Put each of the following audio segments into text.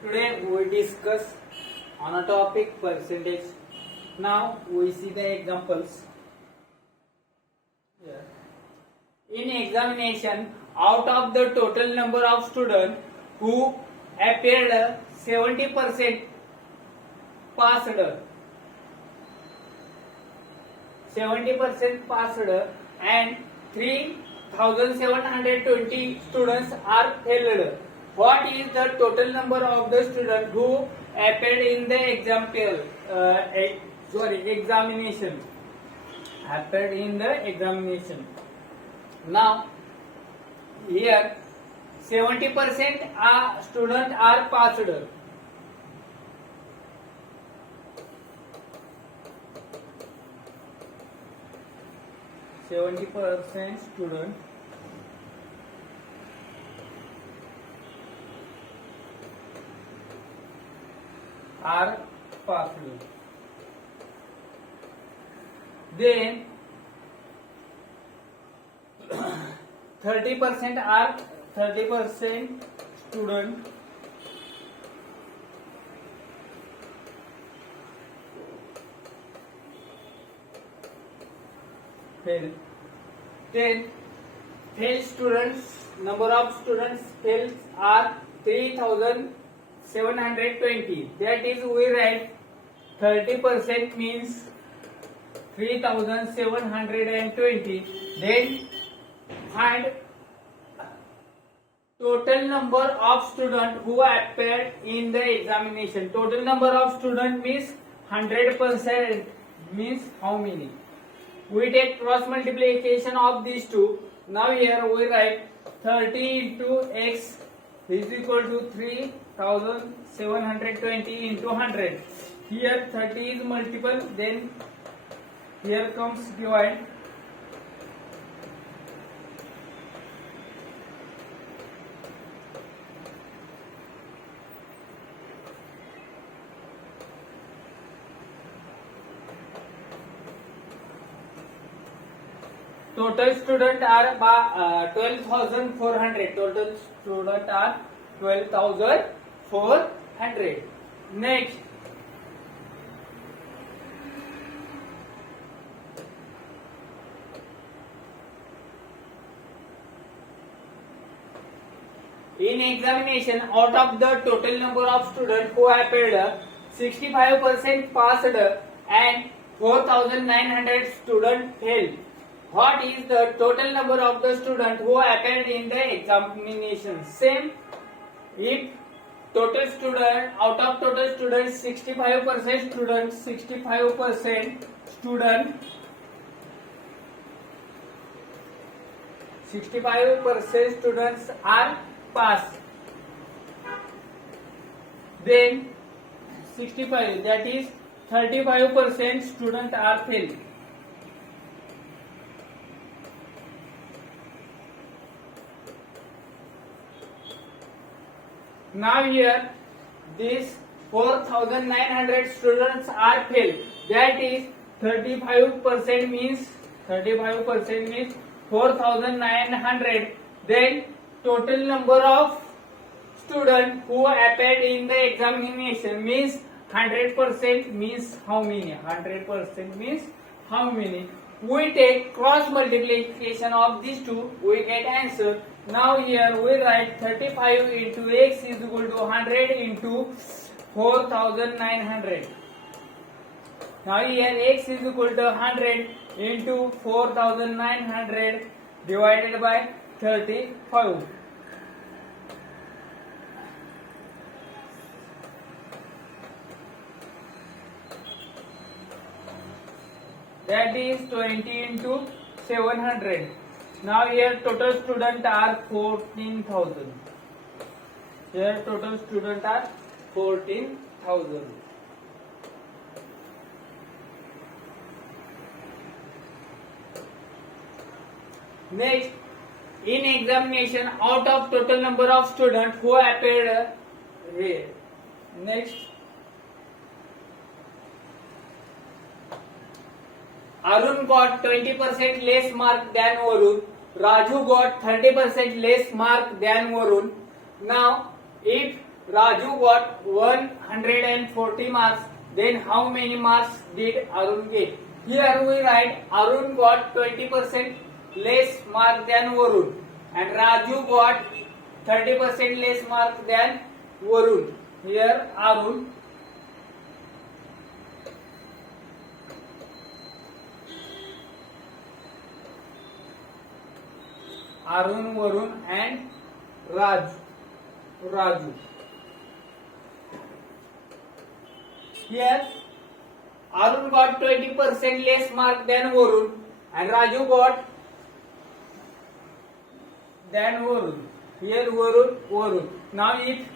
Today we discuss on a topic percentage. Now we see the examples. Here. In examination, out of the total number of students who appeared, 70% passed. 70% passed and 3,720 students are failed. What is the total number of the students who appeared in the examination? Appeared in the examination. Now, here 70% students are passed. 70% students are passed. Then 30% student fail. Then fail students, number of students fails are 3,720. That is, we write 30% means 3,720. Then find total number of students who appeared in the examination. Total number of students means 100%, means how many? We take cross multiplication of these two. Now here we write 30 into x is equal to 3,720 into 100. Here 30 is multiple, then here comes divide. Total student are 12,400. Total student are 12,400. Next, in examination, out of the total number of students who appeared, 65% passed and 4,900 students failed. What is the total number of the students who appeared in the examination? Same. If total student, out of total students, 65% students are passed. Then 65, that is 35% students are failed. Now here these 4,900 students are failed. That is 35% means 4,900. Then total number of students who appeared in the examination means 100% means how many? 100% means how many? We take cross multiplication of these two, we get answer. Now here we write 35 into x is equal to 100 into 4,900. Now here x is equal to 100 into 4,900 divided by 35. That is 20 into 700. Now here total students are 14,000. Here total students are 14,000. Next, in examination, out of total number of students who appeared here. Next, Arun got 20% less mark than Varun. Raju got 30% less mark than Varun. Now, if Raju got 140 marks, then how many marks did Arun get? Here we write Arun got 20% less mark than Varun, and Raju got 30% less mark than Varun. Here Arun Varun and Raju. Here Arun got 20% less mark than Varun and Raju got than Varun. Here Varun. Now if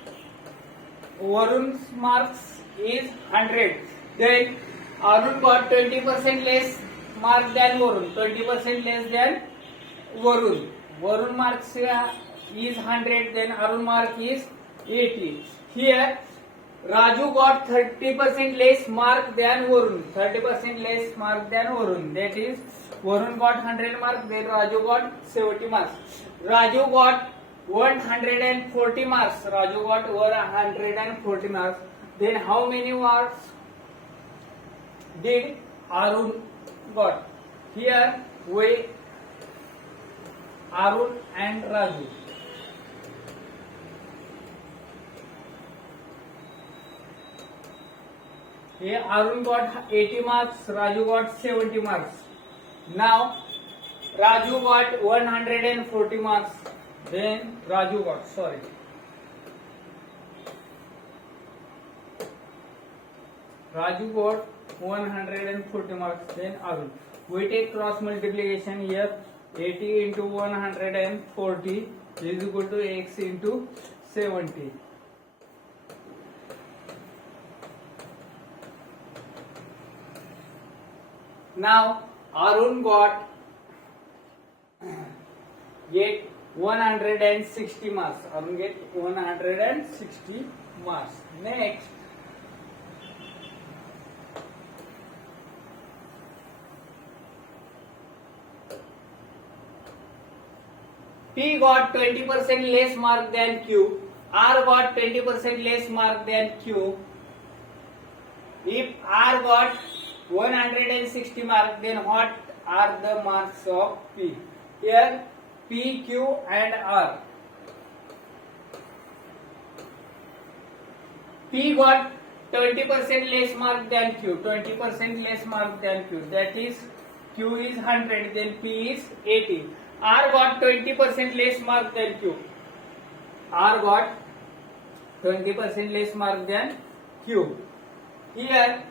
Varun's marks is 100, then Arun got 20% less mark than Varun. 20% less than Varun. Varun marks is 100, then Arun mark is 80. Here Raju got 30% less mark than Varun. 30% less mark than Varun. That is, Varun got 100 marks, then Raju got 70 marks. Raju got 140 marks. Raju got 140 marks. Then how many marks did Arun got? Here we Arun and Raju. Here Arun got 80 marks, Raju got 70 marks. Now Raju got 140 marks, then Raju got, Raju got 140 marks, then Arun. We take cross multiplication here. 80 into 140 is equal to x into 70. Now Arun got 160 marks. Arun get 160 marks. Next, P got 20% less mark than Q. R got 20% less mark than Q. If R got 160 marks, then what are the marks of P? Here P, Q and R. P got 20% less mark than Q. 20% less mark than Q. That is, Q is 100, then P is 80. R got 20% less mark than Q. R got 20% less mark than Q. Here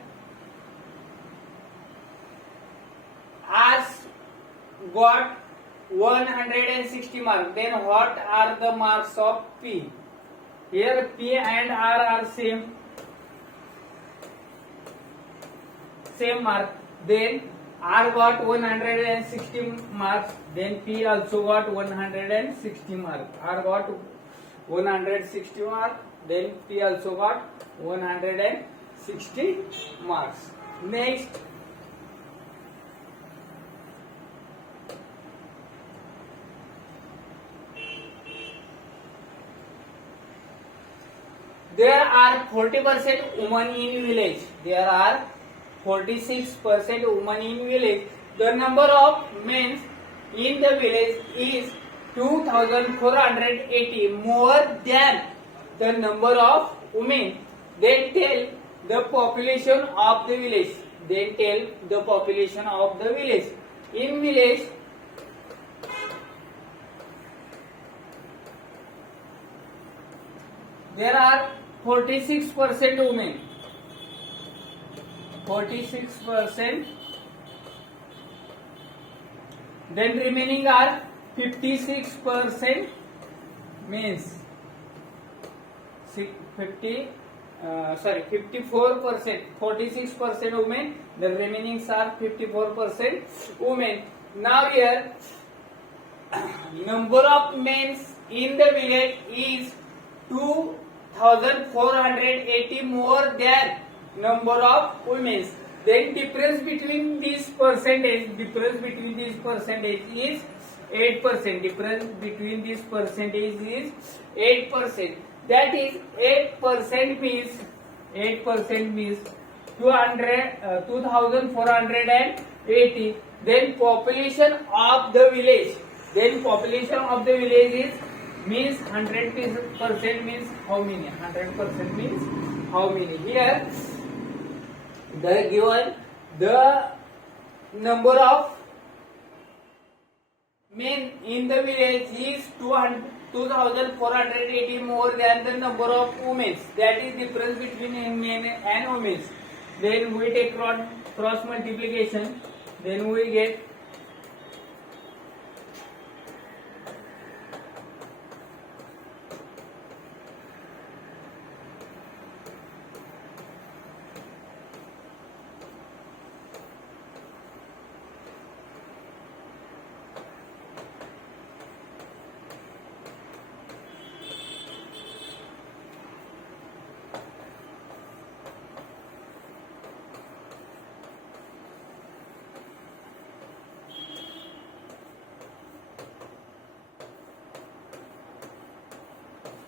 R got 160 marks. Then what are the marks of P? Here P and R are same mark. Then R got 160 marks, then P also got 160 marks. R got 160 marks, then P also got 160 marks. Next, there are 40% women in village. There are 46% women in village. The number of men in the village is 2,480, more than the number of women. Then tell the population of the village. Then tell the population of the village. In village, there are 46% women. 46%. Then remaining are 56% means 54%. 46% women. The remaining are 54% women. Now here number of men in the village is 2,480 more than number of women. Then difference between this percentage is 8%. Difference between this percentage is 8%. That is 8% means 2480. Then population of the village. Then population of the village is means 100% means how many? 100% means how many? Here the given the number of men in the village is 2480 more than the number of women. That is difference between men and women. Then we take cross multiplication. Then we get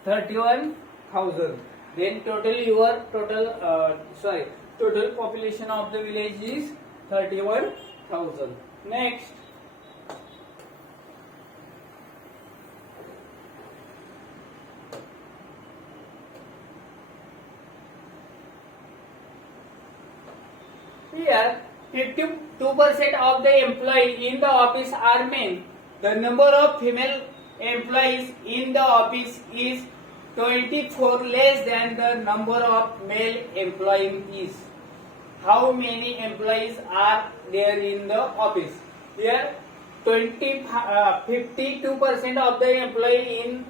31,000. Then total population of the village is 31,000. Next, here 52% of the employees in the office are men. The number of female employees in the office is 24 less than the number of male employees. How many employees are there in the office? Here 52% of the employees in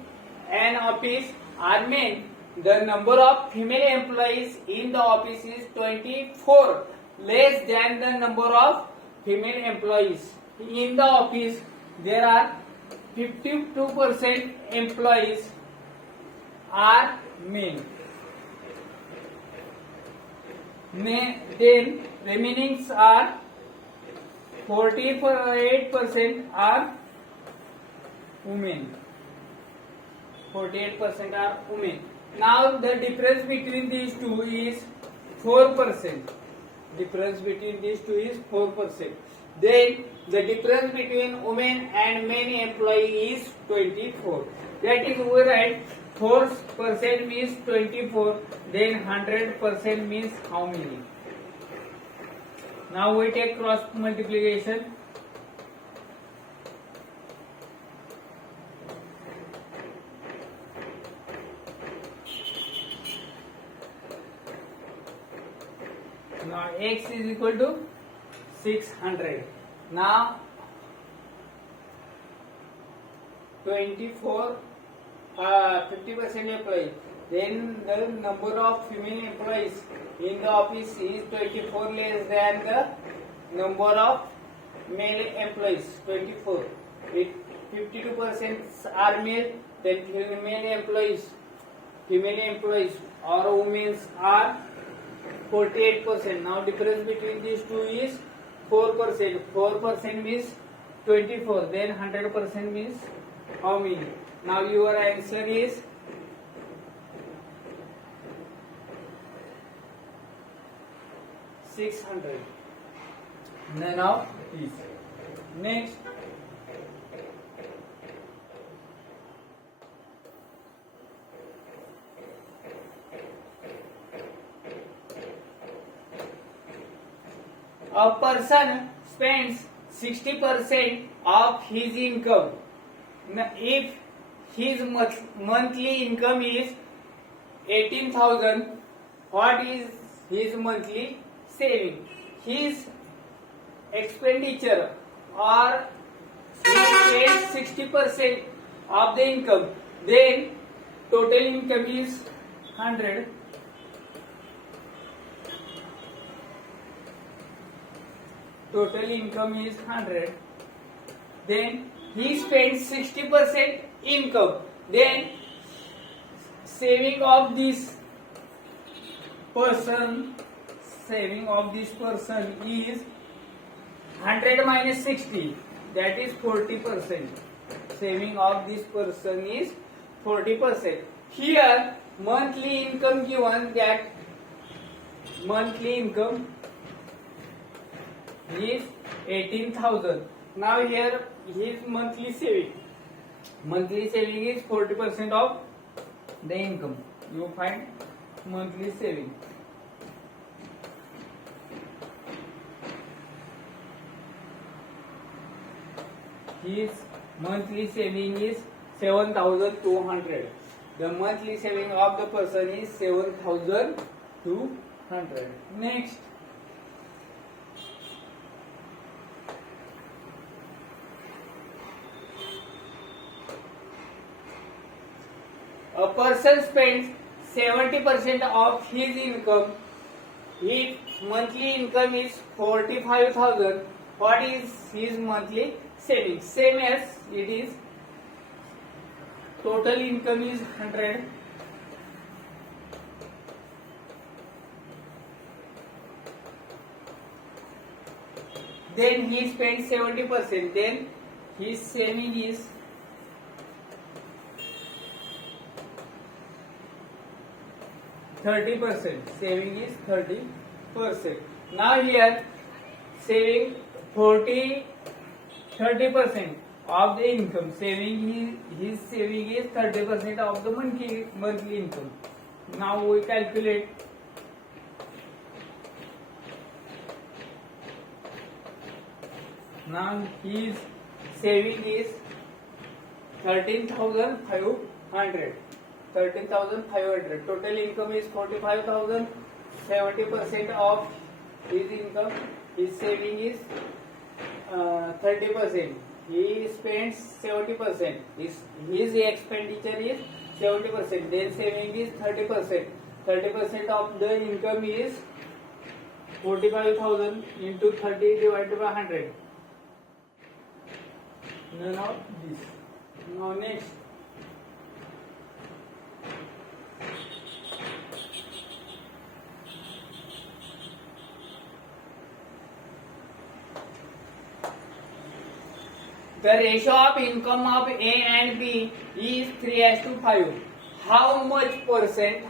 an office are men. The number of female employees in the office is 24 less than the number of female employees. In the office there are 52% employees are men. Then remaining are 48% are women. 48% are women. Now the difference between these two is 4%. Difference between these two is 4%. Then the difference between women and men employee is 24. That is we write 4% means 24. Then 100% means how many? Now we take cross multiplication. Now x is equal to 600. Now 50% employees. Then the number of female employees in the office is 24 less than the number of male employees. 24. 52% are male. Then female employees or women are 48%. Now difference between these two is 4%. 4% means 24. Then 100% means how many? Now your answer is 600. None of these. Next, a person spends 60% of his income. If his monthly income is 18,000, what is his monthly saving? His expenditure or he spends 60% of the income. Then total income is 100. Total income is 100. Then he spends 60% income. Then saving of this person is 100 minus 60. That is 40%. Saving of this person is 40%. Here monthly income given, that monthly income is 18,000. Now here his monthly saving. Monthly saving is 40% of the income. You find monthly saving. His monthly saving is 7,200. The monthly saving of the person is 7,200. Next, a person spends 70% of his income. If monthly income is 45,000, what is his monthly savings? Same as it is. Total income is 100. Then he spends 70%. Then his saving is 30%. Saving is 30%. Now here saving 30% of the income. Saving his saving is 30% of the monthly income. Now we calculate. Now his saving is 13,500. 13,500. Total income is 45,000. 70% of his income, his saving is 30%. He spends 70%. His expenditure is 70%. Then saving is 30%. 30% of the income is 45,000 into 30 divided by 100. None of this. Now next. The ratio of income of A and B is 3:5. How much percent?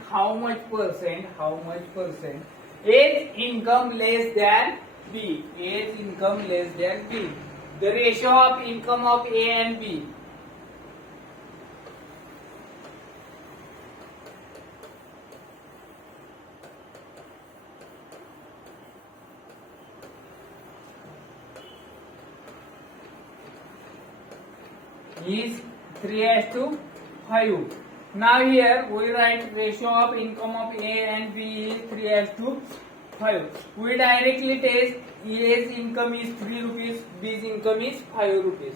A's income less than B. A's income less than B. The ratio of income of A and B. Is 3:5. Now here we write ratio of income of A and B is 3:5. We directly test A's income is 3 rupees, B's income is 5 rupees.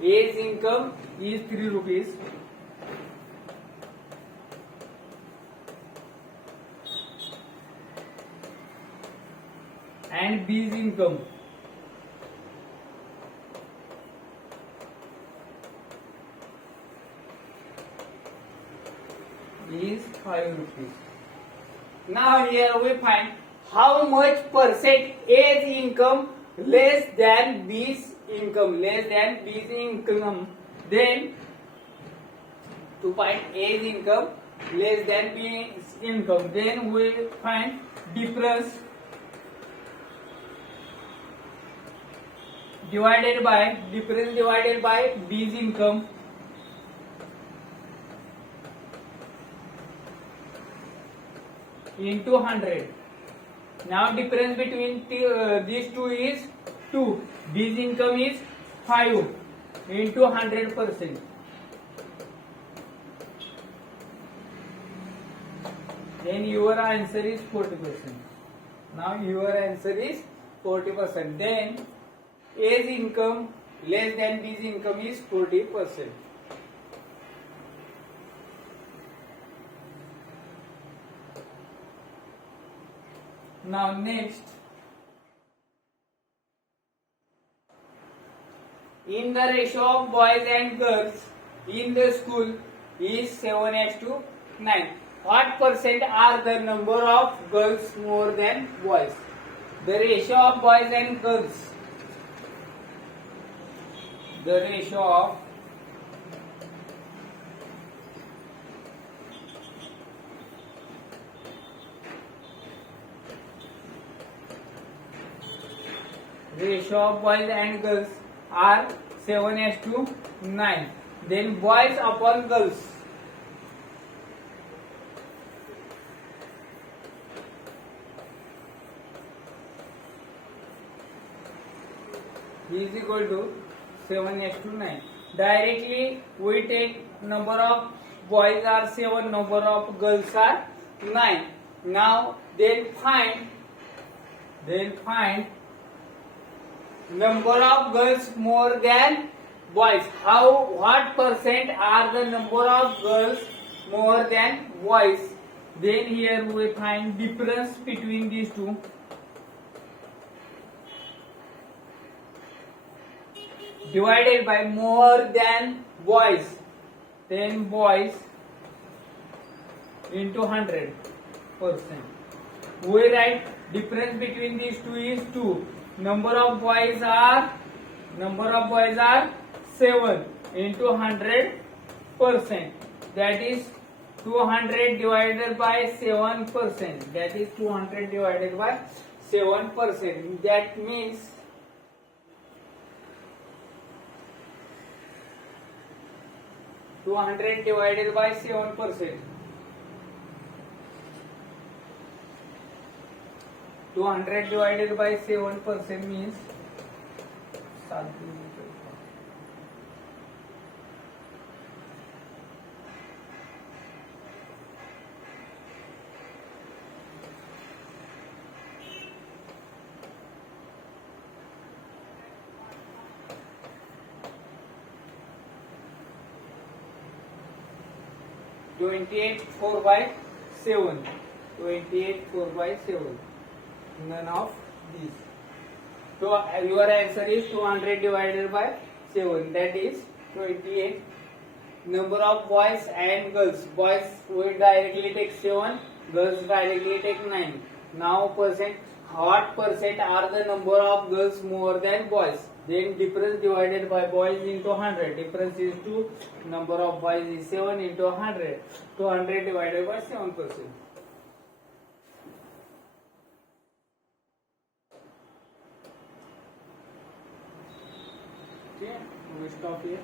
A's income is 3 rupees. And B's income is 5 rupees. Now here we find how much percent A's income less than B's income. Then to find A's income less than B's income, then we find difference divided by B's income into 100. Now difference between these two is 2. B's income is 5 into 100%. Then your answer is 40%. Now your answer is 40%. Then A's income less than B's income is 40%. Now next, in the ratio of boys and girls in the school is 7:9. What percent are the number of girls more than boys? The ratio of boys and girls. The ratio of ratio of boys and girls are 7:9. Then boys upon girls. Is equal to 7:9. Directly we take number of boys are 7, number of girls are 9. Now then find number of girls more than boys. What percent are the number of girls more than boys? Then here we find difference between these two. Divided by more than boys, then boys into 100%. We write difference between these two is 2. Number of boys are 7 into 100%. That is 200 divided by 7%. That is 200 divided by 7%. That means 200 divided by 7%. 200 divided by 7% means 28 4 by 7. 28 4 by 7. None of these. So your answer is 200 divided by 7. That is 28. Number of boys and girls. Boys we directly take 7. Girls directly take 9. Now what percent are the number of girls more than boys? Then difference divided by boys into 100. Difference is 2. Number of boys is 7 into 100. 200 divided by 7%. Okay, we stop here.